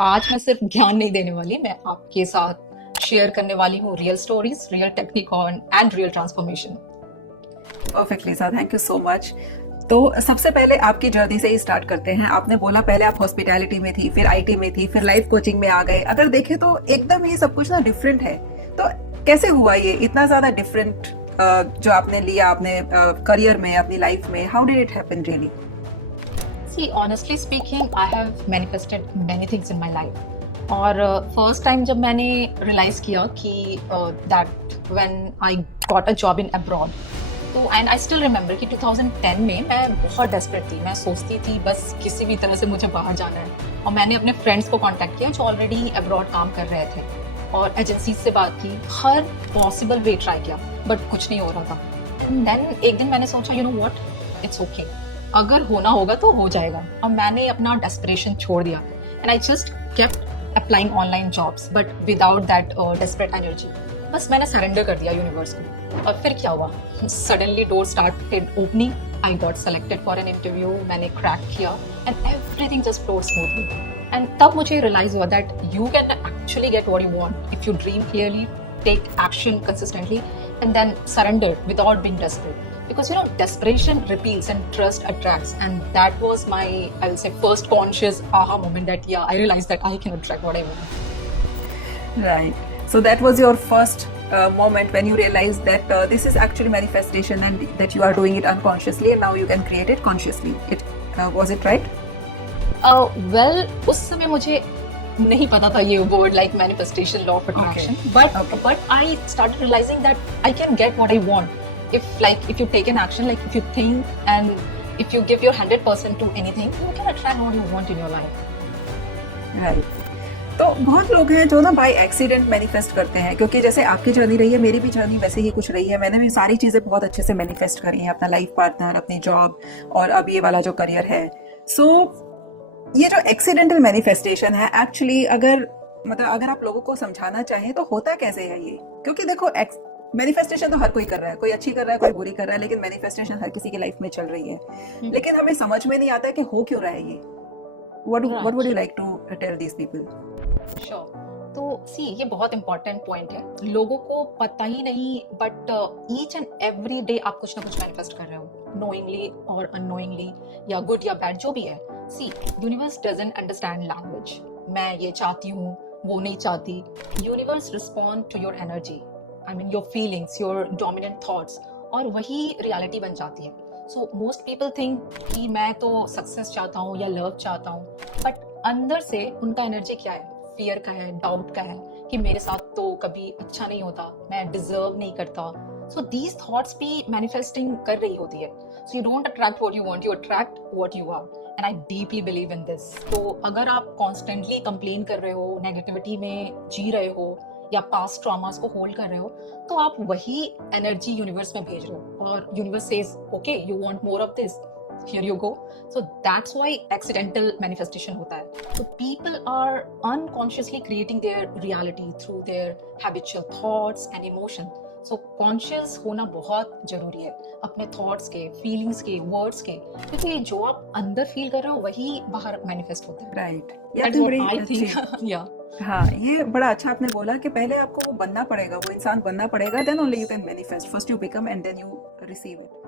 आज मैं सिर्फ ज्ञान नहीं देने वाली, मैं आपके साथ शेयर करने वाली हूँ real stories, real technique on and real transformation. Perfect Lisa, thank you so much. तो सबसे पहले आपकी जर्नी से ही स्टार्ट करते हैं। आपने बोला पहले आप हॉस्पिटैलिटी में थी, फिर आईटी में थी, फिर लाइफ कोचिंग में आ गए। अगर देखें तो एकदम ये सब कुछ ना डिफरेंट है। तो कैसे हुआ ये इतना ज्यादा डिफरेंट जो आपने लिया अपने करियर में, अपनी लाइफ में? How did it happen really? See, honestly speaking, I have manifested many things in my life. और फर्स्ट टाइम जब मैंने रियलाइज किया कि that when I got a job in abroad, तो एंड आई स्टिल रिमेंबर कि 2010 में मैं बहुत डेस्परेट थी। मैं सोचती थी बस किसी भी तरह से मुझे बाहर जाना है, और मैंने अपने फ्रेंड्स को कांटेक्ट किया जो ऑलरेडी अब्रॉड काम कर रहे थे, और एजेंसी से बात की, हर पॉसिबल वे ट्राई किया, बट कुछ नहीं हो रहा था। देन एक दिन मैंने सोचा, you know what, it's okay, अगर होना होगा तो हो जाएगा। और मैंने अपना डेस्परेशन छोड़ दिया and I just kept applying online jobs but without that desperate energy. बस मैंने सरेंडर कर दिया यूनिवर्स को। और फिर क्या हुआ, suddenly door started opening, I got selected for an interview, मैंने क्रैक किया and everything just flowed smoothly. And तब मुझे रियलाइज हुआ that you can actually get what you want if you dream clearly, take action consistently, and then surrender without being desperate. Because desperation repels and trust attracts, and that was my, I will say, first conscious aha moment that I realized that I can attract what I want. Right. So that was your first moment when you realized that this is actually manifestation and that you are doing it unconsciously, and now you can create it consciously. Was it right? Well, उस समय मुझे नहीं पता था ये word like manifestation, law of attraction, but I started realising that I can get what I want if you take an action, like if you think and if you give your 100% to anything, you can attract what you want in your life. Right. तो बहुत लोग हैं जो ना by accident manifest करते हैं, क्योंकि जैसे आपकी जर्नी रही है, मेरी भी जर्नी वैसे ही कुछ रही है। मैंने भी सारी चीज़ें बहुत अच्छे से मैनिफेस्ट करी हैं, अपना लाइफ पार्टनर, अपनी जॉब, और अब ये वाला जो करियर है। सो ये जो एक्सीडेंटल मैनिफेस्टेशन है, एक्चुअली अगर आप लोगों को समझाना चाहें तो होता कैसे है ये? क्योंकि देखो, मैनिफेस्टेशन तो हर कोई कर रहा है, कोई अच्छी कर रहा है, कोई बुरी कर रहा है, लेकिन मैनिफेस्टेशन हर किसी की लाइफ में चल रही है। लेकिन हमें समझ में नहीं आता कि हो क्यों रहा है ये। What would you like to tell these people? Sure. तो सी, ये बहुत इंपॉर्टेंट पॉइंट है। लोगों को पता ही नहीं, but each and every day आप कुछ ना कुछ मैनिफेस्ट कर रहे हो, नोइंगली और अननोइंगली, या गुड या बैड, जो भी है। See, universe doesn't understand language. मैं ये चाहती हूँ, वो नहीं चाहती। Universe respond to your energy, I mean your feelings, your dominant thoughts, और वही रियलिटी बन जाती है। सो मोस्ट पीपल थिंक कि मैं तो सक्सेस चाहता हूँ या लव चाहता हूँ, बट अंदर से उनका एनर्जी क्या है? फियर का है, डाउट का है कि मेरे साथ तो कभी अच्छा नहीं होता, मैं डिजर्व नहीं करता। सो दीज थॉट्स भी मैनिफेस्टिंग कर रही होती है। So you don't attract what you want, you attract what you are, and I deeply believe in this. तो अगर आप कॉन्स्टेंटली कंप्लेन कर रहे हो, नेगेटिविटी में जी रहे हो, या पास्ट ट्रॉमास को होल्ड कर रहे हो, तो आप वही एनर्जी यूनिवर्स में भेज रहे हो, और universe says okay, you want more of this, here you go. So that's why accidental manifestation होता है. So people are unconsciously creating their reality through their habitual thoughts and emotion. So conscious होना बहुत जरूरी है अपने thoughts के, feelings के, words के, क्योंकि जो आप अंदर feel कर रहे हो वही बाहर manifest होता है. Right. That's what I think. Yeah. हाँ, ये बड़ा अच्छा आपने बोला कि पहले आपको वो बनना पड़ेगा, वो इंसान बनना पड़ेगा, then only you can manifest. First you become and then you receive it.